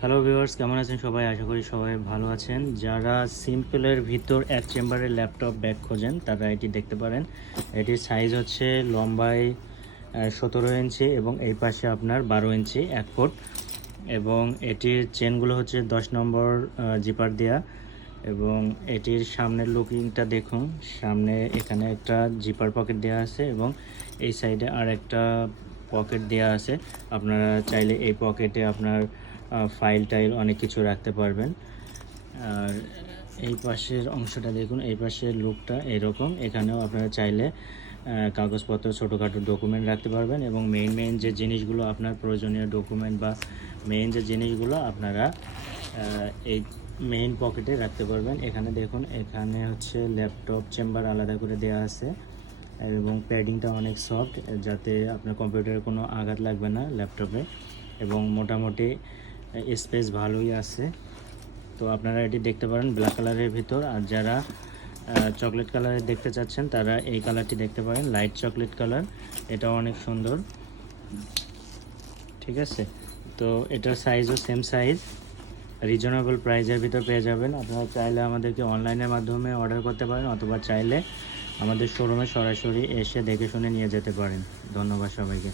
Hello viewers কেমন আছেন সবাই? আশা করি সবাই ভালো আছেন। যারা সিম্পলের ভিতর এক চেম্বারের ল্যাপটপ ব্যাগ খোঁজেন, তারা এটি দেখতে পারেন। এটির সাইজ হচ্ছে লম্বায় সতেরো ইঞ্চি এবং এই পাশে আপনার বারো ইঞ্চি, এক ফুট। এবং এটির চেনগুলো হচ্ছে দশ নম্বর জিপার দেয়া। এবং এটির সামনের লুকিংটা দেখুন। সামনে এখানে একটা জিপার পকেট দেওয়া আছে এবং এই সাইডে আর একটা পকেট দেওয়া আছে। আপনারা চাইলে এই পকেটে আপনার ফাইল টাইল অনেক কিছু রাখতে পারবেন। আর এই পাশের অংশটা দেখুন, এই পাশের লুকটা এরকম। এখানেও আপনারা চাইলে কাগজপত্র, ছোটোখাটো ডকুমেন্ট রাখতে পারবেন এবং মেইন মেইন যে জিনিসগুলো আপনার প্রয়োজনীয় ডকুমেন্ট বা মেইন যে জিনিসগুলো আপনারা এই মেইন পকেটে রাখতে পারবেন। এখানে দেখুন, এখানে হচ্ছে ল্যাপটপ চেম্বার আলাদা করে দেওয়া আছে। এবং প্যাডিংটা অনেক সফট যাতে আপনার কম্পিউটারে কোনো আঘাত লাগবে না ল্যাপটপে এবং মোটামুটি স্পেস ভালোই আছে। তো আপনারা এটি দেখতে পারেন ব্ল্যাক কালারের ভিতর। আর যারা চকলেট কালারের দেখতে চাচ্ছেন, তারা এই কালারটি দেখতে পারেন লাইট চকলেট কালার এটা অনেক সুন্দর। ঠিক আছে? তো এটার সাইজও সেম সাইজ রিজনেবল প্রাইজের ভিতর পেয়ে যাবেন। আপনারা চাইলে আমাদেরকে অনলাইনের মাধ্যমে অর্ডার করতে পারেন, অথবা চাইলে আমাদের শোরুমে সরাসরি এসে দেখে শুনে নিয়ে যেতে পারেন। ধন্যবাদ সবাইকে।